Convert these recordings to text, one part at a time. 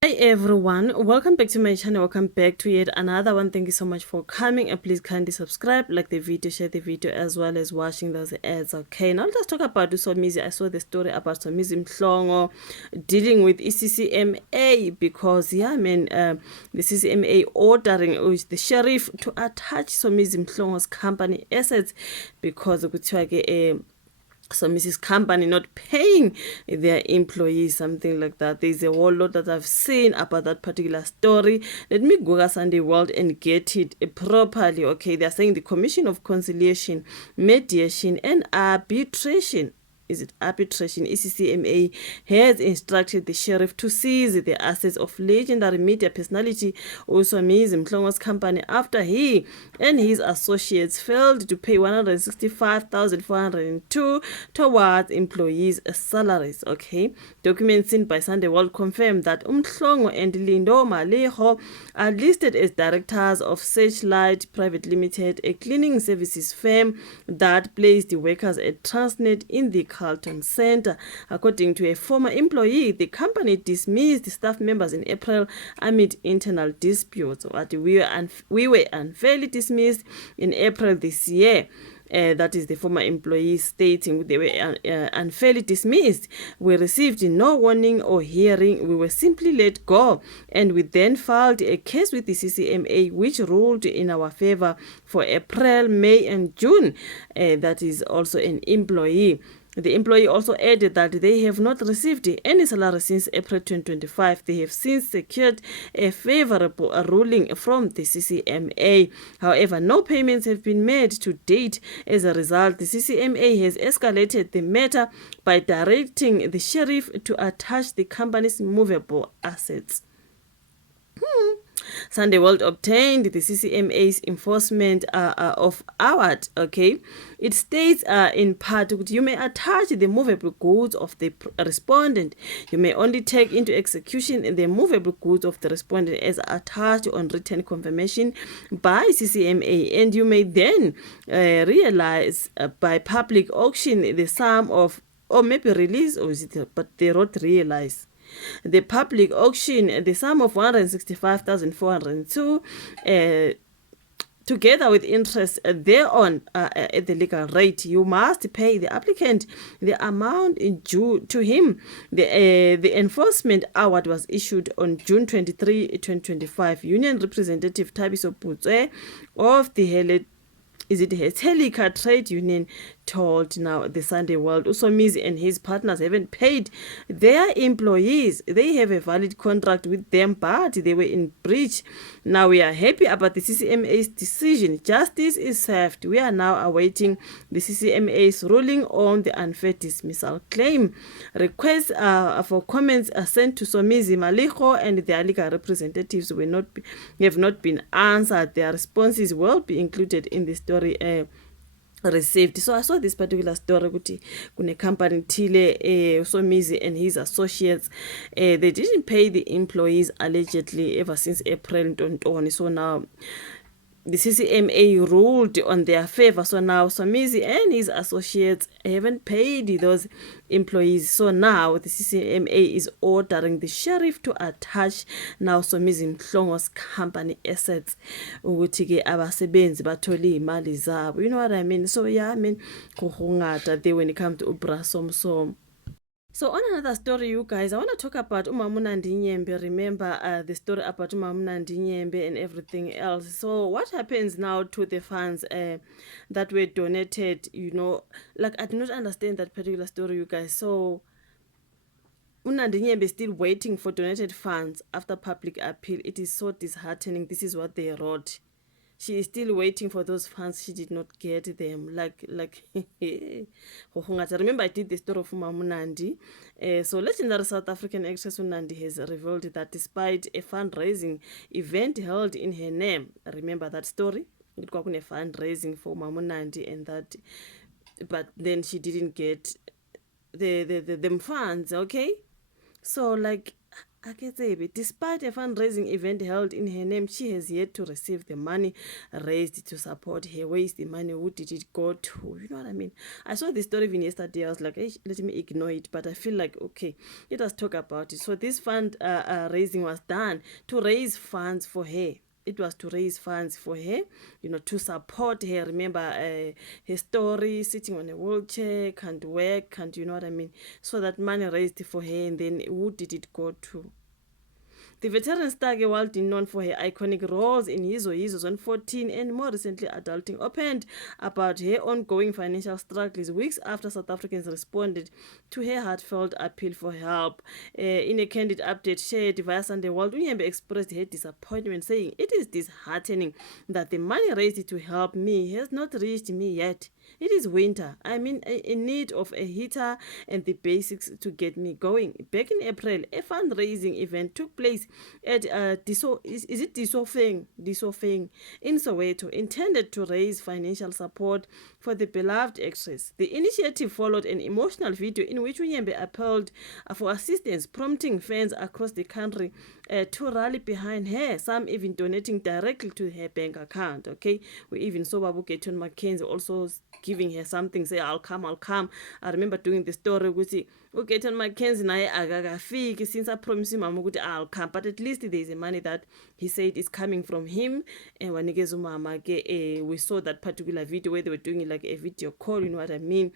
Hi everyone, welcome back to my channel. Welcome back to yet another one. Thank you so much for coming, and please kindly subscribe, like the video, share the video, as well as watching those ads. Okay, now let's talk about Somizi. I saw the story about Somizi Mhlongo dealing with CCMA because the CCMA ordering the sheriff to attach Somizi Mhlongo's company assets because Mrs. Company not paying their employees, something like that. There's a whole lot that I've seen about that particular story. Let me go to Sunday World and get it properly. Okay, they're saying the Commission of Conciliation, Mediation, and Arbitration, is it arbitration, CCMA, has instructed the sheriff to seize the assets of legendary media personality Somizi Mhlongo's company after he and his associates failed to pay 165,402 towards employees' salaries. Okay, documents seen by Sunday World confirm that Mhlongo and Lindo Malejo are listed as directors of Searchlight Private Limited, a cleaning services firm that placed the workers at Transnet in the Carlton Center. According to a former employee, the company dismissed staff members in April amid internal disputes. But we were unfairly dismissed in April this year. That is the former employee stating they were unfairly dismissed. We received no warning or hearing. We were simply let go. And we then filed a case with the CCMA, which ruled in our favor for April, May, and June. That is also an employee. The employee also added that they have not received any salary since April 2025. They have since secured a favorable ruling from the CCMA. However, no payments have been made to date. As a result, the CCMA has escalated the matter by directing the sheriff to attach the company's movable assets. Sunday World obtained the CCMA's enforcement of award. Okay, it states in part, you may attach the movable goods of the respondent. You may only take into execution the movable goods of the respondent as attached on written confirmation by CCMA, and you may then realize by public auction the sum of, or maybe release, or is it, but they wrote realize, the public auction, the sum of 165,402, together with interest thereon at the legal rate. You must pay the applicant the amount due to him. The enforcement award was issued on June 23, 2025. Union Representative Thabiso Putswe of the Helica Trade Union told now the Sunday World Somizi and his partners haven't paid their employees. They have a valid contract with them, but they were in breach. Now we are happy about the CCMA's decision. Justice is served. We are now awaiting the CCMA's ruling on the unfair dismissal claim. Requests for comments are sent to Somizi Mhlongo and their legal representatives have not been answered. Their responses will be included in the story received. So I saw this particular story ukuthi kune company thile Somizi and his associates they didn't pay the employees allegedly ever since April ntontoni. So now the CCMA ruled on their favor. So now Somizi and his associates haven't paid those employees. So now the CCMA is ordering the sheriff to attach now Somizi Mhlongo's company assets ukuthi ke abasebenzi bathole imali zabo. You know what I mean? So yeah, I mean kuhungata there when it comes to Ubra Somsom. So on another story, you guys, I want to talk about Nandi Nyembe. Remember the story about Nandi Nyembe and everything else. So what happens now to the funds that were donated? You know, like I do not understand that particular story, you guys. So Nandi Nyembe is still waiting for donated funds after public appeal. It is so disheartening. This is what they wrote. She is still waiting for those funds. She did not get them. Like, remember I did the story of Nandi. So legendary South African actress Nandi has revealed that despite a fundraising event held in her name, remember that story? It was a fundraising for Nandi and that, but then she didn't get them funds. Okay, so like, Despite a fundraising event held in her name, she has yet to receive the money raised to support her. Where is the money? Who did it go to? You know what I mean? I saw this story even yesterday. I was like, hey, let me ignore it. But I feel like, okay, let us talk about it. So this fund raising was done to raise funds for her. It was to raise funds for her, to support her. Remember her story, sitting on a wheelchair, can't work, can't, you know what I mean? So that money raised for her, and then who did it go to? The veteran star world known for her iconic roles in Yizo Yizo Zone 14 and more recently Adulting opened about her ongoing financial struggles weeks after South Africans responded to her heartfelt appeal for help. In a candid update shared via Sunday World, Nyembe expressed her disappointment, saying, "It is disheartening that the money raised to help me has not reached me yet. It is winter. I'm in need of a heater and the basics to get me going." Back in April, a fundraising event took place at Disofeng in Soweto, intended to raise financial support for the beloved actress. The initiative followed an emotional video in which Nyembe appealed for assistance, prompting fans across the country to rally behind her, some even donating directly to her bank account. Okay, we even saw Babu Keton Mackenzie also giving her something, say, I'll come. I remember doing the story with Keton Mackenzie naye agagafiki since I promised him I'll come, but at least there's a money that he said is coming from him. And when we saw that particular video where they were doing it like a video call, you know what I mean?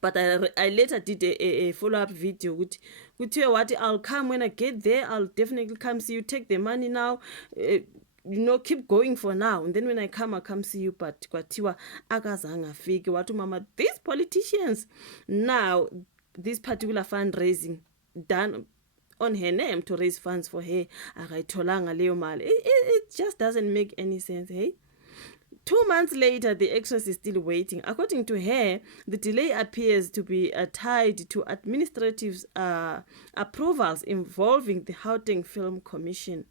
But I later did a follow-up video with what I'll come when I get there. I'll definitely come see you. Take the money now. Keep going for now, and then when I come, I'll come see you. But kwatiwa akazanga fiki watu mama, these politicians now, this particular fundraising done on her name to raise funds for her, akayitholanga leyo mali. It just doesn't make any sense, hey? 2 months later, the actress is still waiting. According to her, the delay appears to be tied to administrative approvals involving the Gauteng Film Commission.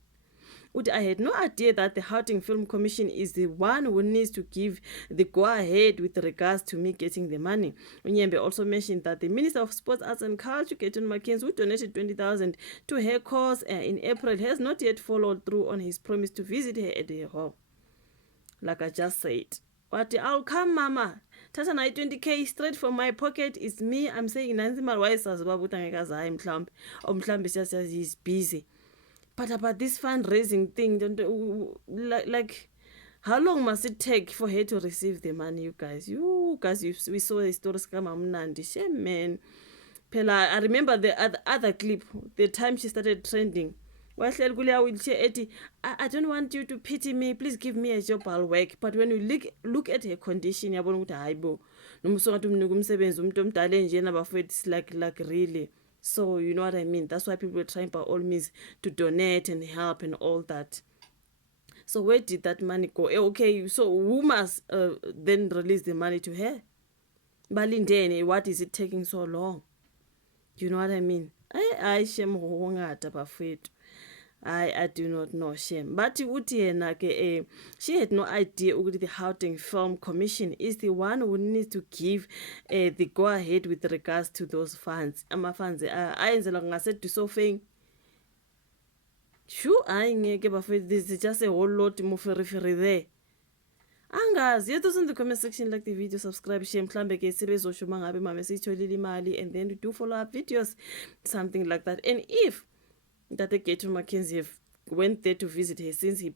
I had no idea that the Gauteng Film Commission is the one who needs to give the go-ahead with regards to me getting the money. Nyembe also mentioned that the Minister of Sports, Arts and Culture, Keton Mackenzie, who donated 20,000 to her cause in April, has not yet followed through on his promise to visit her at her home. Like I just said, but I'll come, mama. Tata 20k straight from my pocket. It's me. I'm saying Nancy Marwise as well. He's busy. But about this fundraising thing, like, how long must it take for her to receive the money, you guys? We saw the stories come on Nandi. Shame, man. I remember the other clip, the time she started trending. I don't want you to pity me. Please give me a job, I'll work. But when you look at her condition, it's like really. So you know what I mean? That's why people are trying by all means to donate and help and all that. So where did that money go? Okay, so who must then release the money to her? Balindeni, what is it taking so long? You know what I mean? I shame I do not know, shame. But she had no idea the Gauteng Film Commission is the one who needs to give the go-ahead with regards to those funds. Funds, I said to Sofeng, sure, this is just a whole lot more there. Angazi, you those in the comment section, like the video, subscribe, share, mhlambe ke sibezosho mangabe mama siyitholile imali, and then we do follow up videos, something like that. And if that Keton Mackenzie went there to visit her, since he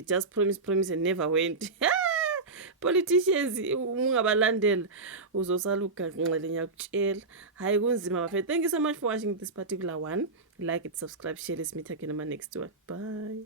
just promised and never went. Politicians, ungabalandela uzosala ugaxinxele ngiyakutshela. Hayi kunzima bafethu. Thank you so much for watching this particular one. Like it, subscribe, share. Let's meet again in my next one. Bye.